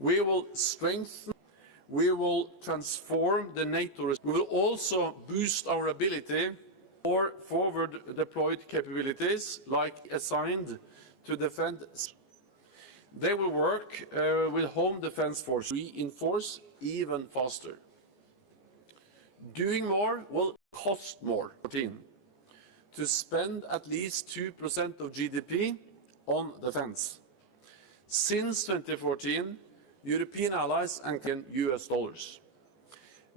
We will strengthen, we will transform the NATO. We will also boost our ability for forward deployed capabilities, like assigned to defend. They will work with home defense forces, reinforce even faster. Doing more will cost more. To spend at least 2% of GDP on defense. Since 2014, European allies and US dollars.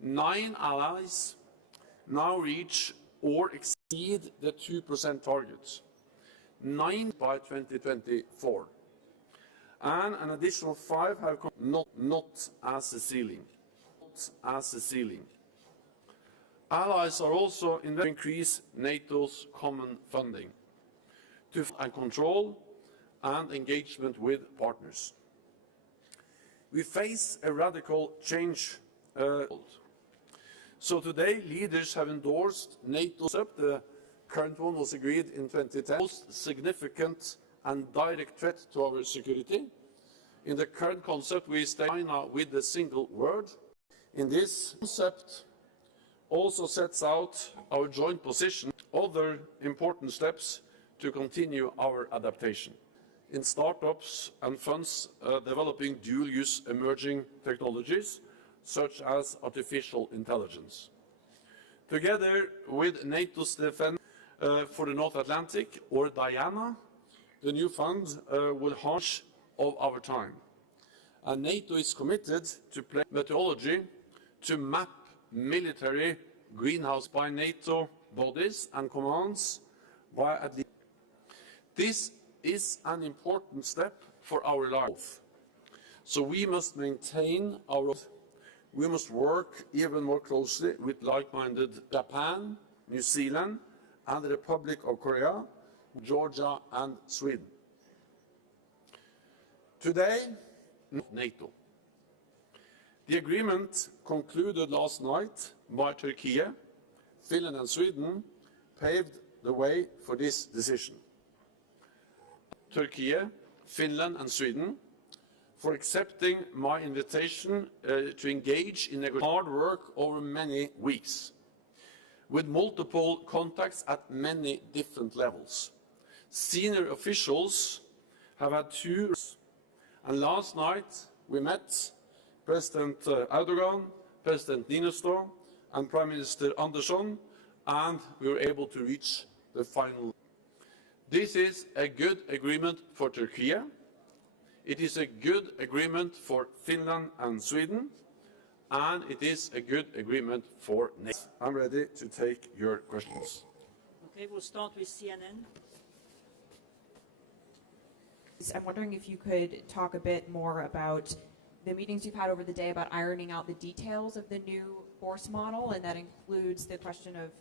9 allies now reach or exceed the 2% target. 9 by 2024. And an additional 5 have come, not as a ceiling. Not as a ceiling. Allies are also in the increase NATO's common funding to control and engagement with partners. We face a radical change. So today, leaders have endorsed NATO's concept. The current one was agreed in 2010. Most significant and direct threat to our security. In the current concept, we stay China with a single word. In this concept, also sets out our joint position, other important steps to continue our adaptation. In startups and funds developing dual-use emerging technologies, such as artificial intelligence. Together with NATO's Defense for the North Atlantic, or DIANA, the new fund will harness of our time. And NATO is committed to play methodology to map military greenhouse by NATO bodies and commands by at least. This is an important step for our life. So we must maintain our. We must work even more closely with like-minded Japan, New Zealand, and the Republic of Korea, Georgia, and Sweden. Today, NATO. The agreement concluded last night by Turkey, Finland and Sweden paved the way for this decision. Turkey, Finland and Sweden for accepting my invitation to engage in hard work over many weeks with multiple contacts at many different levels. Senior officials have had 2, and last night we met President Erdogan, President Niinistö, and Prime Minister Andersson, and we were able to reach the final. This is a good agreement for Turkey. It is a good agreement for Finland and Sweden, and it is a good agreement for NATO. I'm ready to take your questions. Okay, we'll start with CNN. I'm wondering if you could talk a bit more about the meetings you've had over the day about ironing out the details of the new force model, and that includes the question of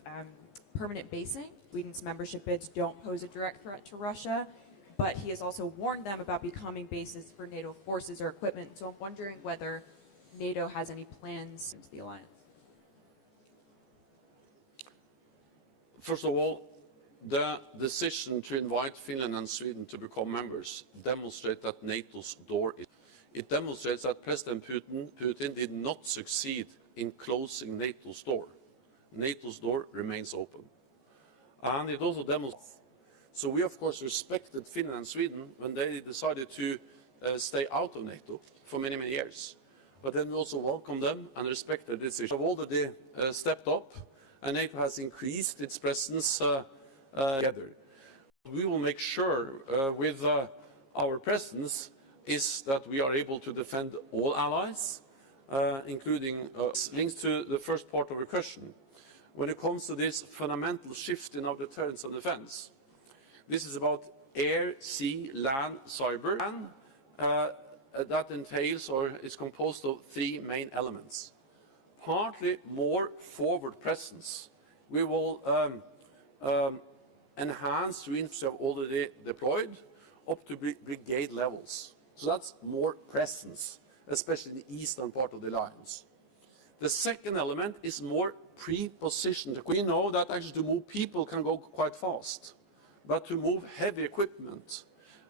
permanent basing. Sweden's membership bids don't pose a direct threat to Russia, but he has also warned them about becoming bases for NATO forces or equipment. So I'm wondering whether NATO has any plans into the alliance. First of all, the decision to invite Finland and Sweden to become members demonstrates that NATO's door is. It demonstrates that President Putin did not succeed in closing NATO's door. NATO's door remains open. And it also demonstrates. So we, of course, respected Finland and Sweden when they decided to stay out of NATO for many, many years. But then we also welcomed them and respected their decision. They've already stepped up, and NATO has increased its presence together. We will make sure with our presence is that we are able to defend all allies, including links to the first part of your question. When it comes to this fundamental shift in our deterrence and defense, this is about air, sea, land, cyber, and that entails or is composed of 3 main elements. Partly more forward presence. We will enhance the infrastructure already deployed up to brigade levels. So that's more presence, especially in the eastern part of the alliance. The second element is more pre-positioned. We know that actually to move people can go quite fast, but to move heavy equipment,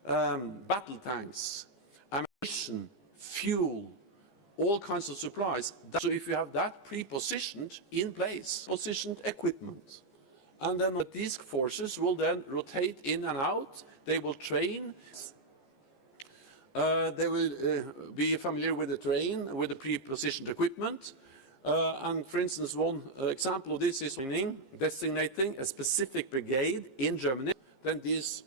battle tanks, ammunition, fuel, all kinds of supplies. So if you have that pre-positioned in place, positioned equipment, and then these forces will then rotate in and out, they will train, they will be familiar with the terrain, with the pre-positioned equipment. And for instance, one example of this is designating a specific brigade in Germany. Then this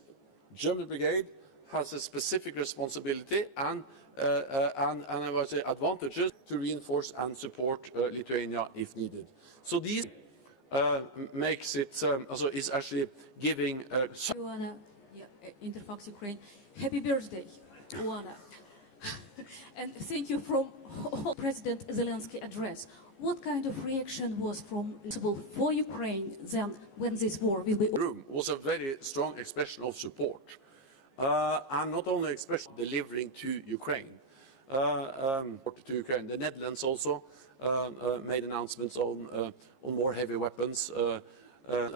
German brigade has a specific responsibility and I would say advantages to reinforce and support Lithuania if needed. So these makes it also is actually giving. Oana, Interfax Ukraine. Happy birthday, Oana. And thank you from President Zelensky address. What kind of reaction was possible for Ukraine then when this war will be over? Room was a very strong expression of support. And not only expression delivering to Ukraine. The Netherlands also made announcements on more heavy weapons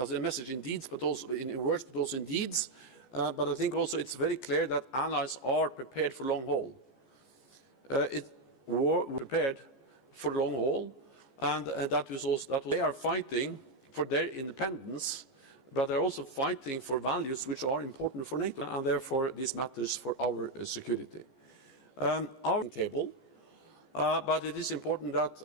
as a message in deeds, but also in words, but also in deeds. But I think also it's very clear that allies are prepared for long haul. War prepared for long haul, and that was also that they are fighting for their independence. But they're also fighting for values which are important for NATO, and therefore this matters for our security. Our table, but it is important that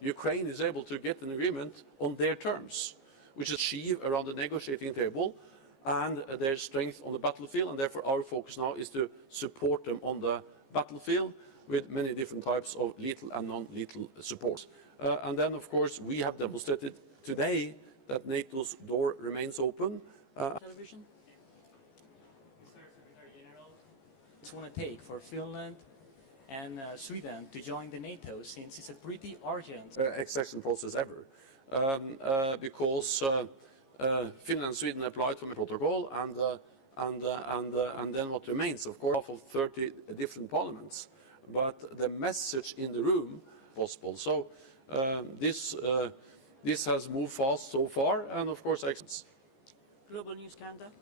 Ukraine is able to get an agreement on their terms, which is achieved around the negotiating table and their strength on the battlefield, and therefore our focus now is to support them on the battlefield with many different types of lethal and non-lethal support. And then, of course, we have demonstrated today that NATO's door remains open. Television. Mr. Secretary General, it's want to take for Finland and Sweden to join the NATO, since it's a pretty urgent Accession process ever, because Finland and Sweden applied for the protocol, and then what remains, of course, of 30 different parliaments. But the message in the room possible. So this has moved fast so far, and of course, Global News Canada.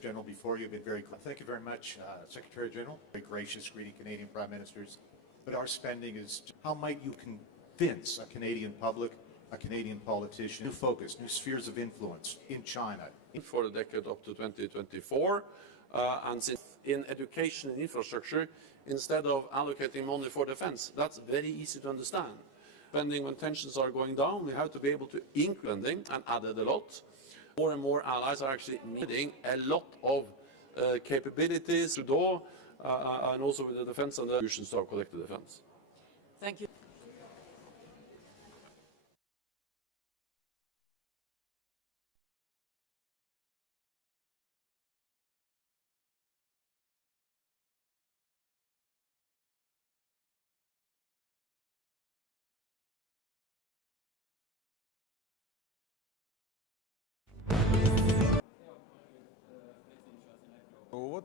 General, before you have been very clear. Thank you very much, Secretary General. Very gracious greeting Canadian Prime Ministers. But our spending is, how might you convince a Canadian public, a Canadian politician, new focus, new spheres of influence in China? For the decade up to 2024, and since in education and infrastructure, instead of allocating money for defense, that's very easy to understand. Spending when tensions are going down, we have to be able to increase and added a lot. More and more allies are actually needing a lot of capabilities to do, and also with the defense and the solutions to our collective defense. Thank you.